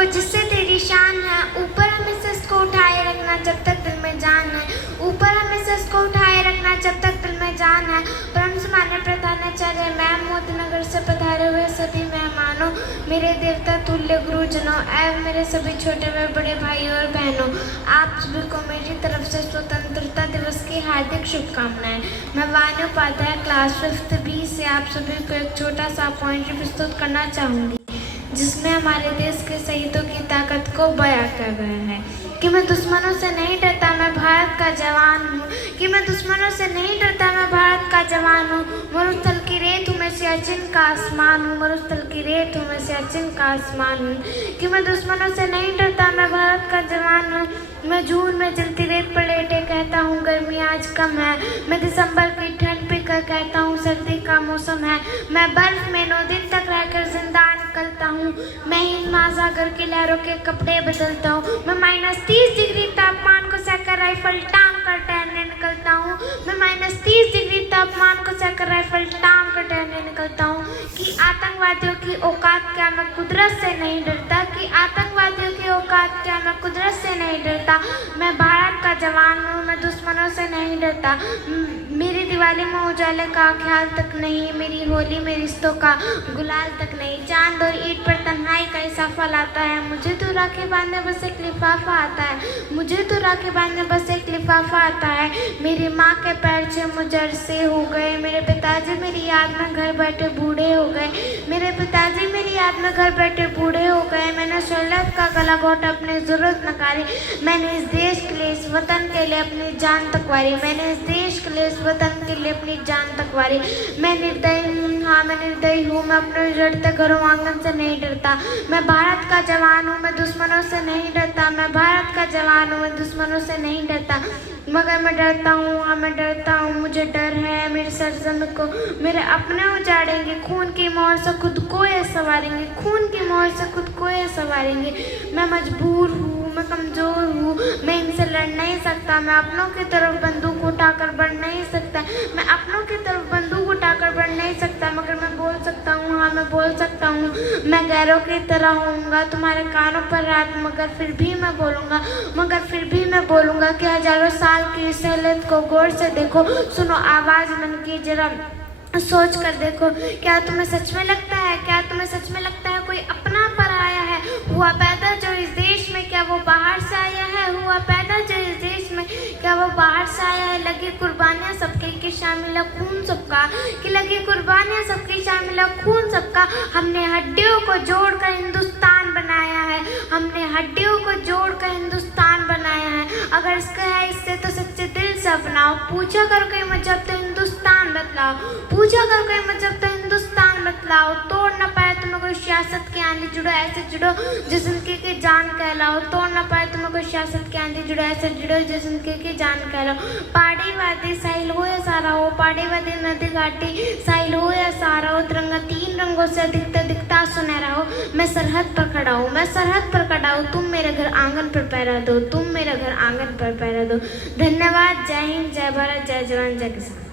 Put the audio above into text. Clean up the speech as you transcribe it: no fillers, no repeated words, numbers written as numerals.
को जिससे तेरी शान है, ऊपर हमेशा इसको उठाए रखना जब तक दिल में जान है, ऊपर हमेशा इसको उठाए रखना जब तक दिल में जान है। परम समान्य प्रधानाचार्य मैं मोतीनगर से पधारे हुए सभी मेहमानों, मेरे देवता तुल्य गुरुजनों एवं मेरे सभी छोटे व बड़े भाइयों और बहनों, आप सभी को मेरी तरफ से स्वतंत्रता दिवस की हार्दिक शुभकामनाएं। मैं वाणी उपाध्याय क्लास 5th B से आप सभी को एक छोटा सा पॉइंट प्रस्तुत करना चाहूँगी, जिसमें हमारे देश के शहीदों की ताकत को बयां कर गया है कि मैं दुश्मनों से नहीं डरता, मैं भारत का जवान हूँ, कि मैं दुश्मनों से नहीं डरता, मैं भारत का जवान हूँ। मरुस्थल की रेत हूँ मैं सियाचिन का आसमान हूँ, मरुस्थल की रेत हूँ मैं सियाचिन का आसमान हूँ, कि मैं दुश्मनों से नहीं डरता, मैं भारत का जवान हूँ। मैं जून में जलती रेत पर लेटे कहता हूँ गर्मी आज कम है, मैं दिसंबर की ठंड पी कर कहता हूँ सर्दी का मौसम है, मैं बर्फ में 9 दिन तक रहकर जिंदा निकलता हूँ, मैं हिंद महासागर की लहरों के कपड़े बदलता हूँ, मैं -30 डिग्री तापमान को सहकर राइफल टांग कर टहलने निकलता हूँ, मैं -30 डिग्री तापमान को सहकर राइफल टांग कर टहलने निकलता हूँ। कि आतंकवादियों की औकात क्या, मैं कुदरत से नहीं डरता, कि आतंकवादियों की औकात क्या, मैं कुदरत से नहीं डरता, मैं भारत का जवान हूँ, मैं दुश्मनों से नहीं डरता। मेरी दिवाली में उजाले का ख्याल तक नहीं, मेरी होली में रिश्तों का गुलाल तक नहीं, चांद और ईंट पर तन्हाई का इजाफा लाता है, मुझे तो राखी बांधने बस एक लिफाफा आता है, मुझे तो राखी बांधने बस एक लिफाफा आता है। मेरी माँ के पैर से मुझर से हो गए, मेरे पिताजी मेरी याद में घर बैठे बूढ़े हो गए, मेरे पिताजी मेरी याद में घर बैठे बूढ़े हो गए। मैंने शरीयत का गला घोटा अपनी जरूरत नकारी, मैंने इस देश के लिए इस वतन के लिए अपनी जान तक वारी, मैंने इस देश के लिए इस वतन के लिए अपनी जान तक वारी। मैं निर्दयी हूँ, हाँ मैं निर्दयी हूँ, मैं अपने उजड़ते घरों आंगन से नहीं डरता, मैं भारत का जवान हूँ, मैं दुश्मनों से नहीं डरता, मैं भारत का जवान हूँ, मैं दुश्मनों से नहीं डरता। मगर मैं डरता हूँ, हाँ मैं डरता हूँ, मुझे डर है मेरे सरजमी को मेरे अपने उजाड़ेंगे, खून की मोहर से खुद को ये संवारेंगे, खून की मोहर से खुद को ये संवारेंगे। मैं मजबूर हूँ, मैं कमज़ोर हूँ, मैं इनसे लड़ नहीं सकता, मैं अपनों की तरफ बंदूक उठाकर बढ़ नहीं सकता, मैं अपनों की तरफ बंदूक उठाकर बढ़ नहीं सकता, मगर मैं बोल सकता हूँ, हाँ मैं बोल सकता हूँ। मैं गैरों की तरह होऊंगा तुम्हारे कानों पर रात, मगर फिर भी मैं बोलूँगा, मगर फिर भी मैं बोलूँगा कि हजारों साल की सहलत को गौर से देखो, सुनो आवाज़ मन की जरा सोच कर देखो। क्या तुम्हें सच में लगता है, क्या तुम्हें सच में लगता है कोई अपना पर आया है, हुआ पैदा जो इस देश में, क्या वो बाहर से आया है, हुआ पैदा जो इस देश में, क्या वो बाहर से आया है। लगी कुर्बानियाँ सबके की शामिल है खून सबका, कि लगी कुर्बानियाँ सबकी शामिल है खून सबका। हमने हड्डियों को जोड़कर हिंदुस्तान बनाया है, हमने हड्डियों को जोड़कर हिंदुस्तान बनाया है। अगर इसका है इससे तो सच्चे दिल से अपनाओ, पूछा कर कोई मजहब तो हिंदुस्तान बतलाओ, पूछा कर कोई मजहब तो हिंदुस्तान बतलाओ। तोड़ न पाए तुम्हें कोई सियासत की आंधी, जुड़ो ऐसे जुड़ो जो जिंदगी की जान कहलाओ। तोड़ न पाए तुम्हें कोई सियासत की आंधी, जुड़ो ऐसे जुड़ो जो जिंदगी की जान कहलाओ। पहाड़ी वादी साहिल हो या सारा हो, पहाड़ी वादी नदी घाटी साहिल हो या सारा हो, तिरंगा 3 रंगों से दिखता दिखता सुनहरा हो। मैं सरहद पर खड़ा हूँ, मैं सरहद पर खड़ा हूँ, तुम मेरे घर आंगन पर पहरा दो, तुम मेरे घर आंगन पर पहरा दो। धन्यवाद। जय हिंद, जय भारत, जय जवान, जय किसान।